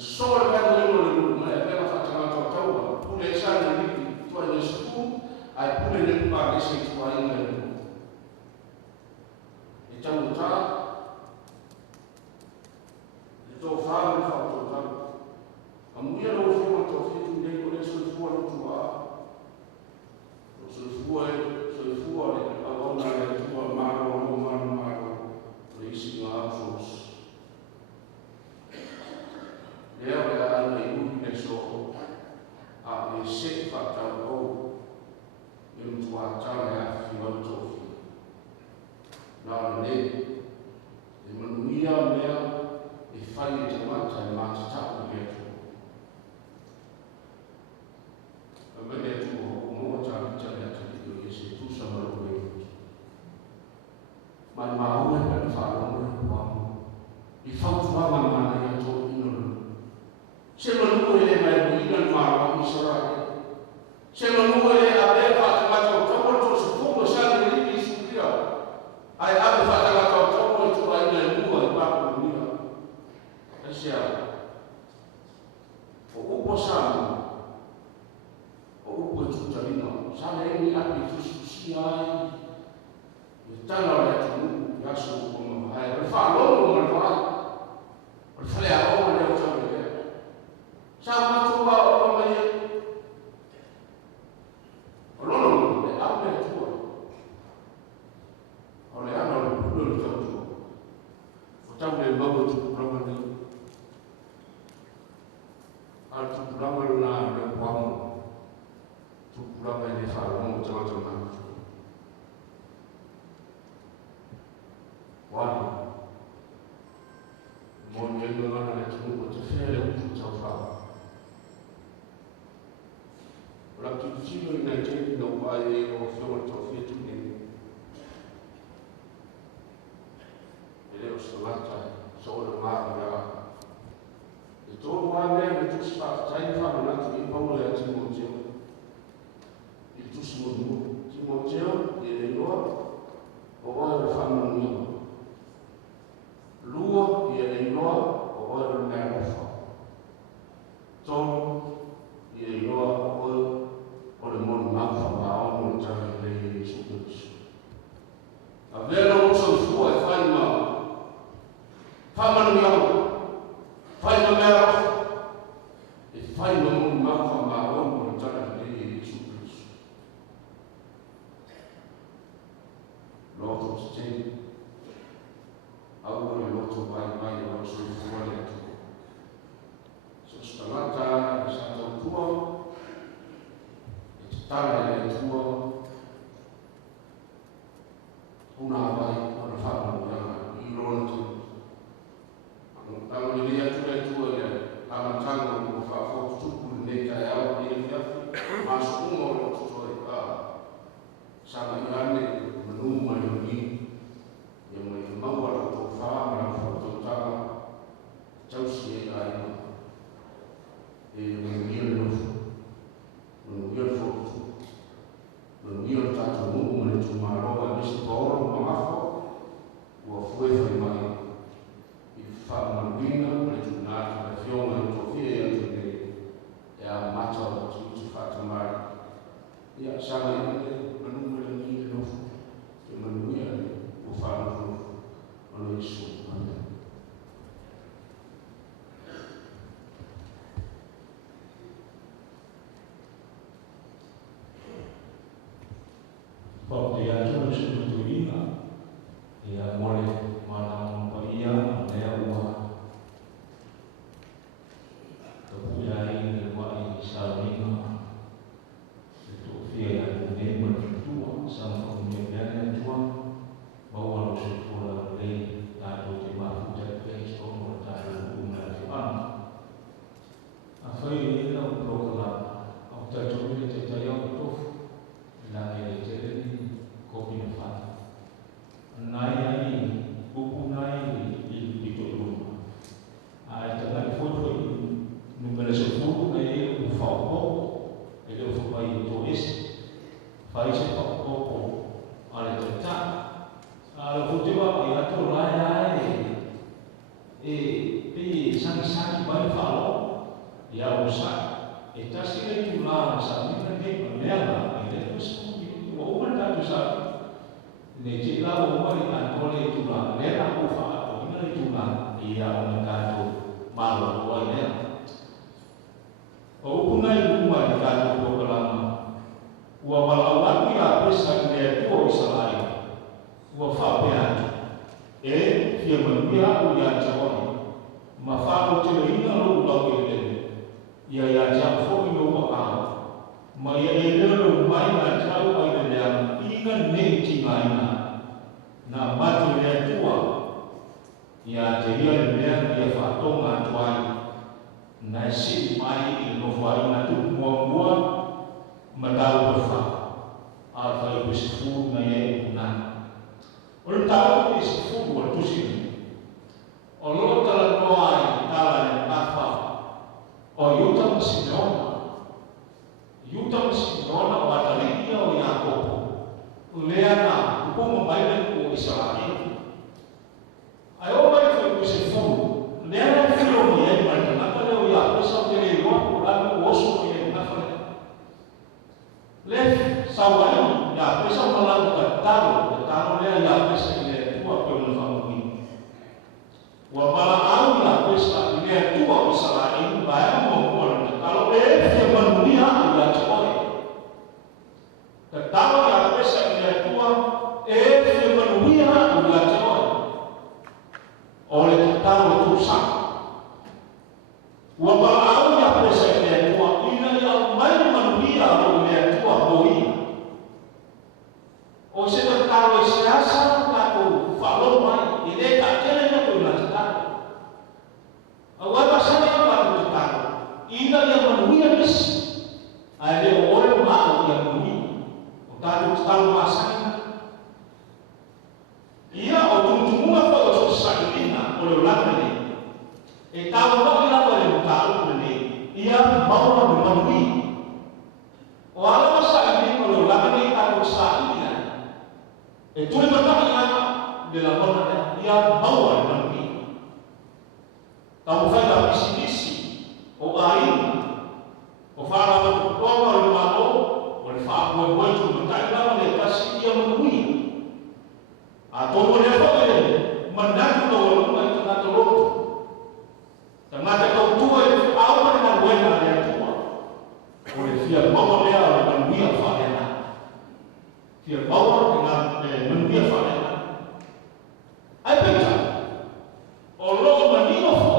Solo per noi non abbiamo fatto una tortura, pure esami di tua nessuno, hai pure nel parli sei tua in nel e già già il tuo fare il fatto già a me lo fai un tuo figlio di con sul fuori tua sul fuori a donna del tuo mano risi ma sus e ora hanno i ultimi so a le sei fatta un po' in tua gialla fino al tuo la lei e manuia mea e fai le chiamate e mangiata di tu. A me tu come già di che se tu sei lo vuoi. Ma ora per farlo non i fatto va man ya to in se non vuole mai in ma mi sarà se non vuole avere fatto ma troppo su come sai di su via ai ave fatto la troppo tu vai nel nuovo ma mia e sia o possiamo o può cittadino sai mi abbi tu si hai il tanto è tu ya su come hai per farlo non fai per fare a Roma le cose sama tu va come non le abre tu ora hanno lo tu facciamo il modo tu proprio altro programma non ha il quamo tu programma di fare un giorno guarda non è tutto fare tutto fa ora tu ci non è che non vai o fiore tu ne e lo stavolta solo ma e tu guarda e tu sta sai fa un altro di Paolo e Timoteo il tuo suo Timoteo e loro o vuoi fare un mio Luo e Noa o ora non era fa. Tom e Noa o il mondo manca ma o non c'è le subito. Avere un suo e fai ma non fai ma mera e fai ma non manca ma o non c'è le subito. L'altro c'è auguri molto vai sul fuori sono stata è stato un tuo e tale è tuo una vai non fanno i ronti la maioria tutte tue la mangiano come fa fuoco su netta e altri ma su uno tutto sanno gli anni numero di yang mau orang tu faham orang tu tahu jauh sih lain mengiur tak cuma mencuma roh habis orang maaf gua foi mai faham mengiur mencuma avião trofia é a mata de fatamar e a chama ele mengiur o falo no isso amém Porque ya yo no soy tu vida y amor mana paia ne uma tu ya in wa in salina tu fia ne mo tu sama me ya tua bahwa lo sekolah lei atau di mana dia kehidupan mortal umur depan. Apa iniเราprogram atau jadi yang itu lagi jadi kopi nafas. sangi mai falo ya usa eta sile tula samina de meana ile terus o umata tu sa ne cila o mari antole tula lera ko fa o ina tula ia umata malo o ile o punai rumah di kantor ko lama wa malawat ya pesa dia tu salai wa fa pean dia mengia uya jawab mafalo ina lo ulau ile ya jam fo ino wa ma ya ile lo mai na jauh ai de yang ingan ne tingaina na matu ya tua ya jadi dia dia fato ngatuai na si mai ino fa ina tu mua medal berfa alfa ibisfu na ya na orang tahu ibisfu waktu sini Allah telah doai dalam apa o yuta Sinona batalinya o Yakob leana ko membayar ko Israel ayo mai ko ibisfu leana filo ni ai mana kalau ya besar jadi dua orang osu ni apa lef sawai ya besar melakukan taruh dia ya besar dia tua penuh wa bala la questa idea tua sarà in bayan mo kalau dia menunia ya coy tetapi ya questa idea tua dia menunia ya coy oleh tahu tusan wa bala ya questa idea tua ina ya mai menunia ya tua boi o se tahu siasa aku follow mai ide tak kena tu awal saya baru tahu. Ina yang menunya bis ada orang mau yang menunya. Tahu masanya. Ia ujung apa susah ini oleh orang ini. Tahu apa yang tahu ini. Ia mau menunya. Walau masa ini oleh orang ini tahu susah ini. Itu yang pertama dalam mana ia mau menunya. Tahu saya misi o ain o fala o povo o malo o fa o muito mentai lá ele kasi dia menui atau boleh apa ele mendak to o mai tengah to tengah to tua ele awal na buena dia tua oleh dia bawa dia menui fa dia dia bawa dengan menui fa dia ai betul Allah menino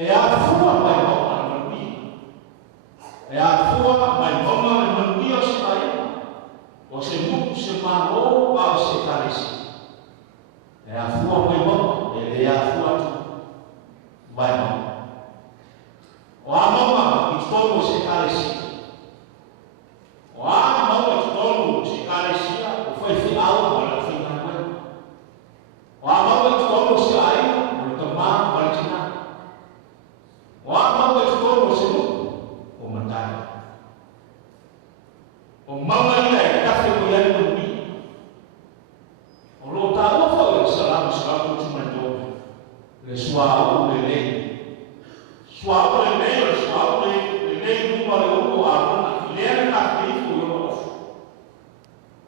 é a sua vai voltar no dia é a sua vai voltar no dia você nunca se parou para se carecer é a sua vai voltar é a sua vai voltar o amor que todo se carecer o amor que todo se carecia foi final para final o amor que todo se aí no tomar para tirar Wah, itu kalau sini, mentai. Mama ini tak boleh berdiri. Kalau tahu apa Islam cuma jauh. Suatu lelai rumah lewu aku lihat tak itu yo.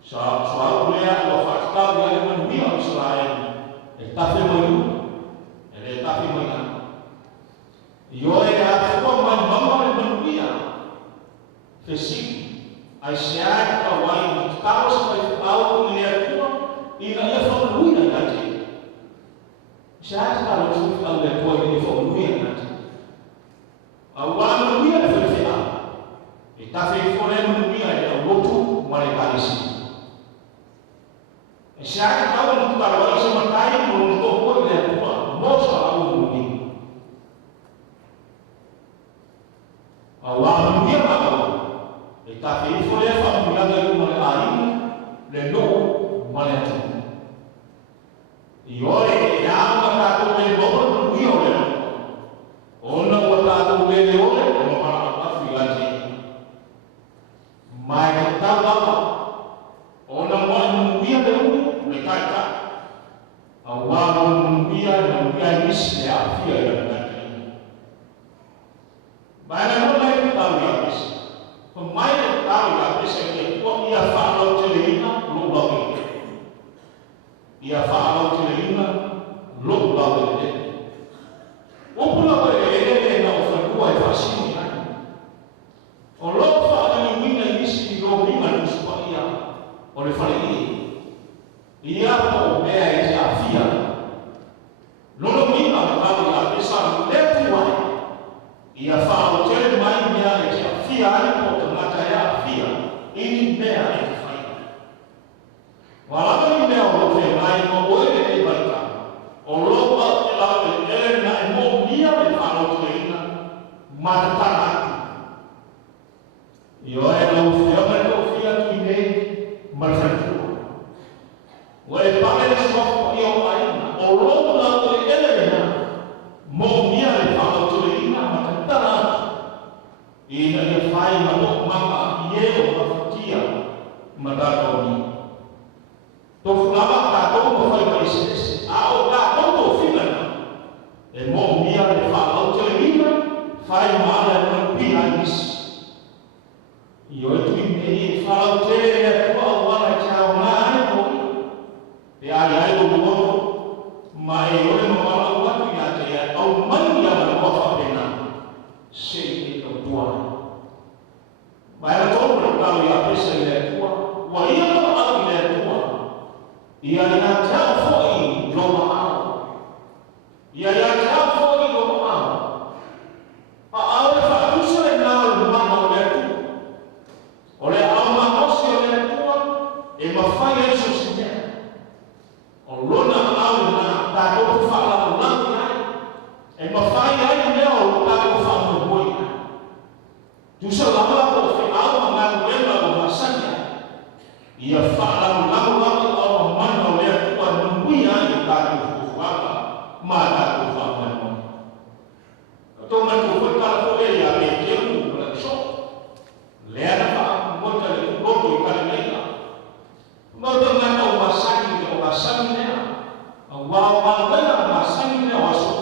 Suatu lihat lo fakta dia menbiar Israel. Tapi Yo era tua mãe menuia. Fesi. Aisyah kawai tahu sampai tahu lihat tua ina ia menuia nanti. Saya tahu sampai lihat tua ini menuia nanti. Awal menuia fesi. Tapi boleh menuia ya waktu mereka isi. Saya tahu kalau sementara untuk lihat tua, mau soal menuia. Awal dia apa? Tapi boleh familiar dengan mulai leno mulai tu. Iore yang berkata boleh bawa dia oleh. ia misi le afia ia ngati. Baina no mai tau ia misi. Pemai tau ia misi ia kuat ia whaalau teleina lulau ia. Ia whaalau teleina lulau ia. Upula koe e na o whanua e whasini ai. O loko whaani wina i misi i lo minga nuspa ia o le whale i. Ia po mea e te awhia. Lono minga o kawi a pesa letu ai. Ia whaano tele mai mea e te awhia ai po te ngata e awhia. Ini mea e te whai. Walama ni mea o lo whe mai no oere e baita. O lopa e lau e ele na e mo mia e whaano tele matatana atu. Io e lau whiama e lau whia ki nei marwhaitua. Wale pale e swafu i o aina, o lopa lau e ele na mo mia e whaano tele matatana atu. Ina e whai ma lo mama i e o mawhatia matako ni. Tofu lama tātou mo whai mai sese, a o tātou to whingana. E mo mia e whaano tele whai maana e manupi a nisi. I o tu i mei whaau tere e kua o wana kia o ngā ane koi. E ai ai o mono, ma e ore ma wala watu i a te e au mani a ma kua whapena. Se i e o tuana. Ma e la tōru na kau i a pesa i le kua, wa ia no au i le kua. I a ina tau fōi loma au. I a ia tau fōi loma au. A au e whatusa e ngā lumana o le kua. O le au mahosi o le kua, e mawhai e so si mea. O lona au na tātou whaala o langi ai, e mawhai ai mea o tātou whaala o ai. Tusa lama o whi au ma ngā kuela o masani ai. Ia whaala o langi o mana o le kua nui ai o tātou whaala, ma tātou whaala o. Tō matu whi kala ko e a me te u o le so. Lea na wha mota le kuroto i kare neika. Mota ngata o masani nea. A wā wena o masani nea o aso.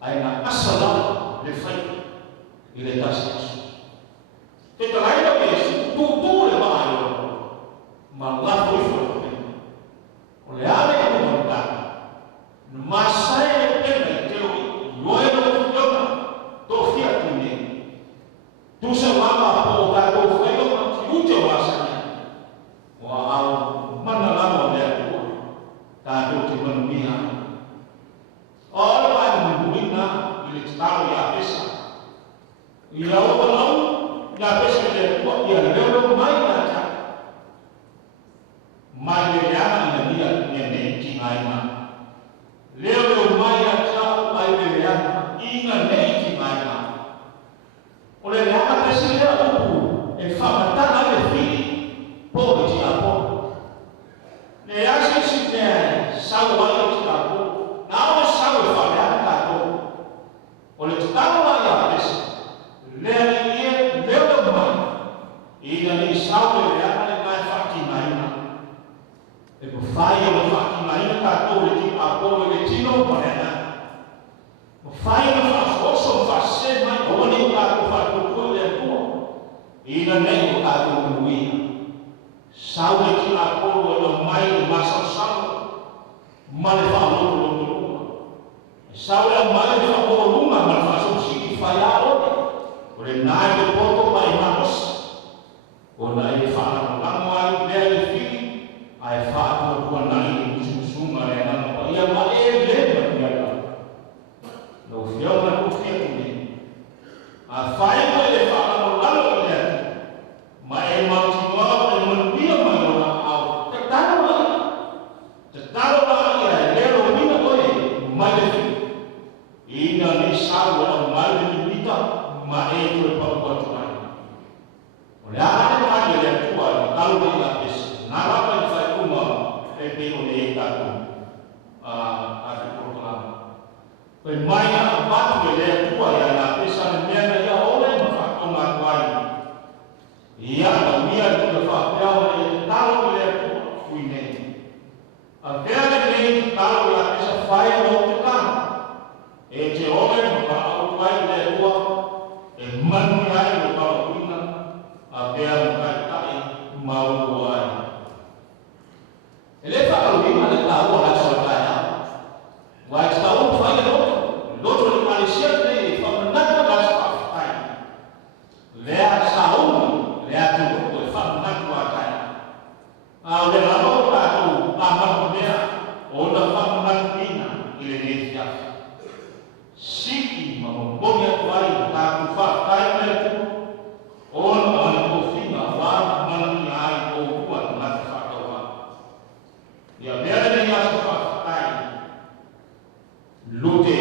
Ai na asala le whai i le tasi aso. Te taraina me si tūtū le maa i o. Ma lafo i whai. O le ale o mota. Masai e pena i te oi. Ioe no whiona. Tō whia tu nei. Tusa wama po tātou whaio ki ute o asani. Wa au mana lama mea kua. Tātou te manumia. O ala mai mungurina i le tau i a pesa. I la opa lau, i a pesa i le kua i a leo mai na ta. Mai le leana i na nia nei ki ngaina. Leo mai a tau mai le leana i na nei ki ngaina. O le leana pesi lea upu e whamatana le whiri po i ti a po. Le ase si mea sau ai o ti a po. Nā o sau e whameana tātou. O le tutano ai a pesi. Lea ni ie leo mai. Ina ni sau e leana le mai whaki maina. E po whai o le whaki maina tātou le ti a po e le tino panena. O whai o whaoso whase mai o wani o tātou whakuku le kua. Ina nei o tātou nuia. Sau e ti a po e o mai o masasama. Male whaoloko lo luma. Sau e mai o whaoloko luma ma whaso siki whai a ode. O le nai le poto mai mahosa. O na e whaana lango ai lea le whiri. Ai whaata kua nai e mususunga le nana pa ia ma e lema ki ala. No whiona kukia tune. A whae mo e le whaana o lalo i lea. Ma e mauti noa e manuia mai o na au. Te taro ai. Te taro ai e lero mina oe mai le whiri. Ina ni sau e au mai le nimita ma e tue papuatu ai. O le ane mai e le tua i talo i la pesi. Nā rapa i whai kuma e pe o le e tātou a te proklama. Koe mai a watu e lea tua i a nā pesa ne mea na ia ole ma whakonga kuai. Ia na uia i te whapea e te talo i lea tua kui nei. A vea le nei talo i a pesa whai o te kā te ome ma au pai le tua manu ai o pa uina a pea mai tai mau ai ele fa au ni ma le ta o ha so ta ya wa ta o fa le loto le Malaysia le fa na ka sa ai le a sa o le a tu ko fa na ko ai a le la o ta tu a ma ko mea o na fa na ina ile ni ya siki mamoni atuai ta kufa tai le tu on on ko finga wa mani ai ko kuat na fa ta wa ya bere ni ya fa tai lute